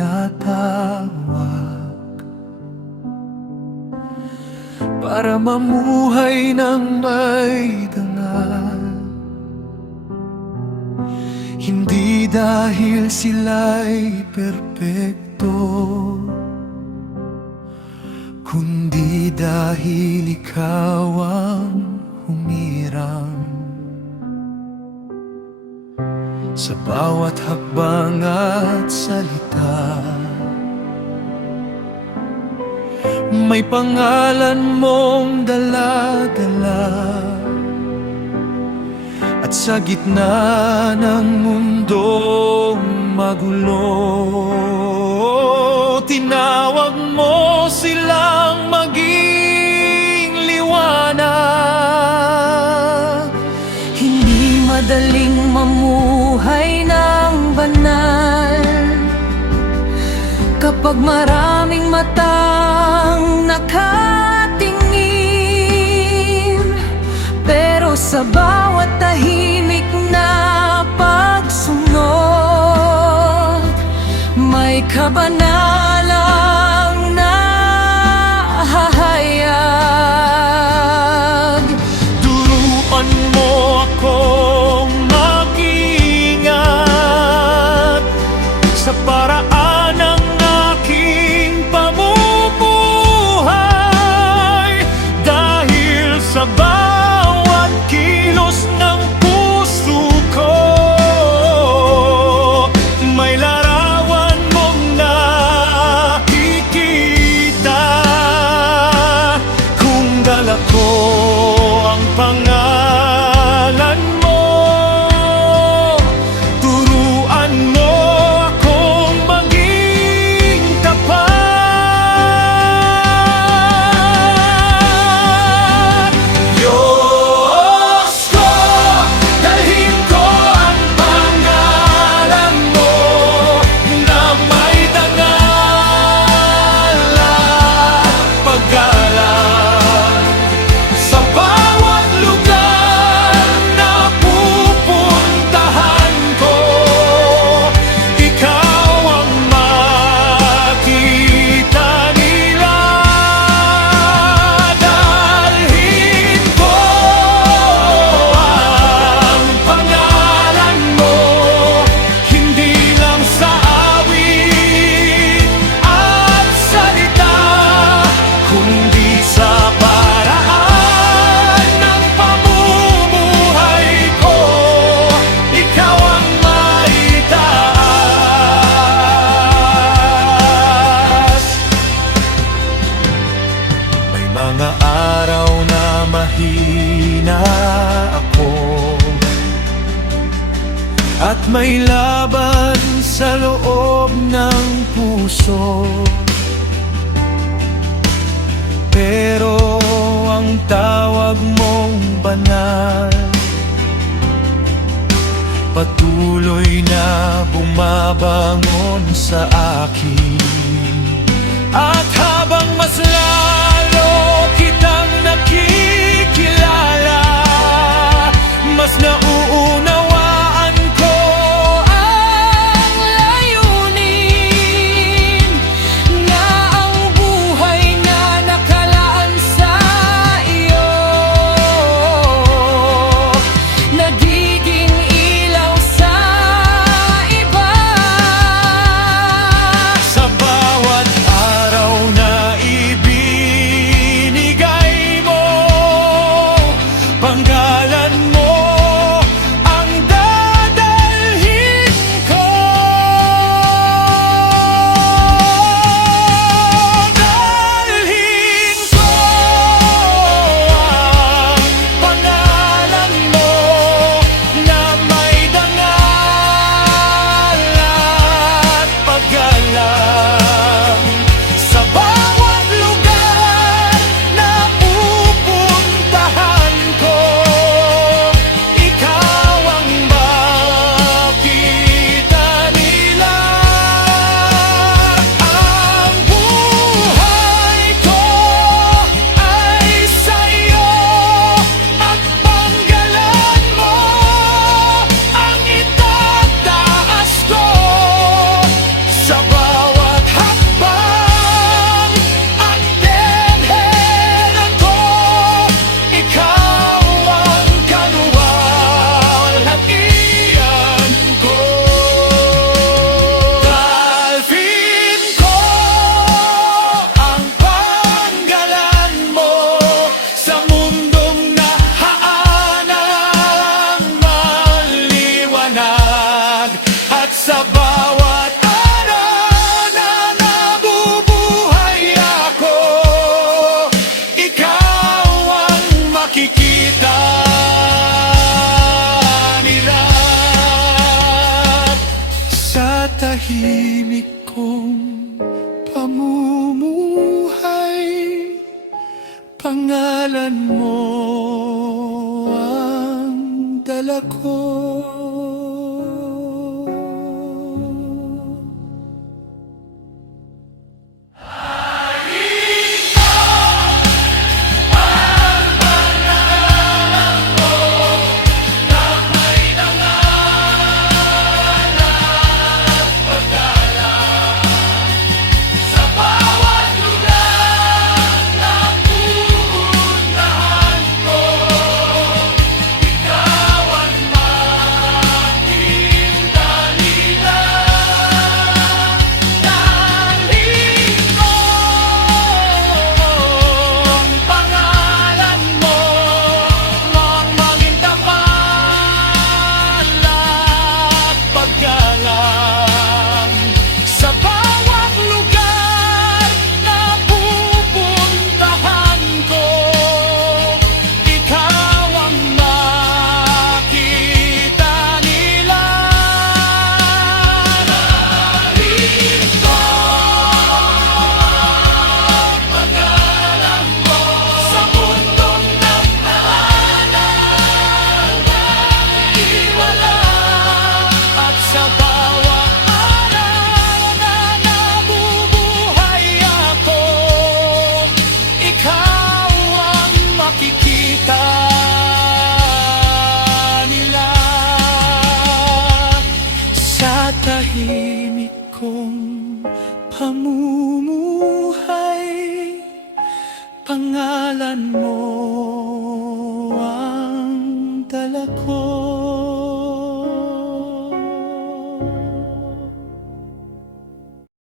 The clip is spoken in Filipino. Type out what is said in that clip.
tinatawag para mamuhay ng may dangal. Hindi dahil sila'y perpekto, kundi dahil ikaw ang humirang sa bawat hakbang at salita. May pangalan mong dala-dala, at sa gitna ng mundong magulo, tinawag mo silang maging liwanag. Hindi madaling mamuhay ng banal kapag maraming matang nakatingin, pero sa bawat tahimik na pagsunod, may kabanalang nahahayag. Turuan mo akong mag-ingat sa paraan ng aking pamumuhay, dahil sa bawat kilos ng puso ko may larawan mong nakikita. Kung dala ko ang pangalan mo, turuan mo akong maging tapat. Diyos ko, dalhin ko ang pangalan mo na may dangal at paggalang. Sa bawat lugar na pupuntahan ko, ikaw ang makita nila. Dalhin ko ang pangalan mo, hindi lang sa awit at salita, kundi sa paraan ng pamumuhay ko. Ikaw ang maitaas. May mga araw na mahina ako, at may laban sa loob ng puso, pero ang tawag mong banal patuloy na bumabangon sa akin. At habang mas lalo kitang nakikilala, mas nauunawaan ko ang layunin, na ang buhay na nakalaan sa iyo nagiging ilaw sa iba. Sa bawat araw na ibig hamumo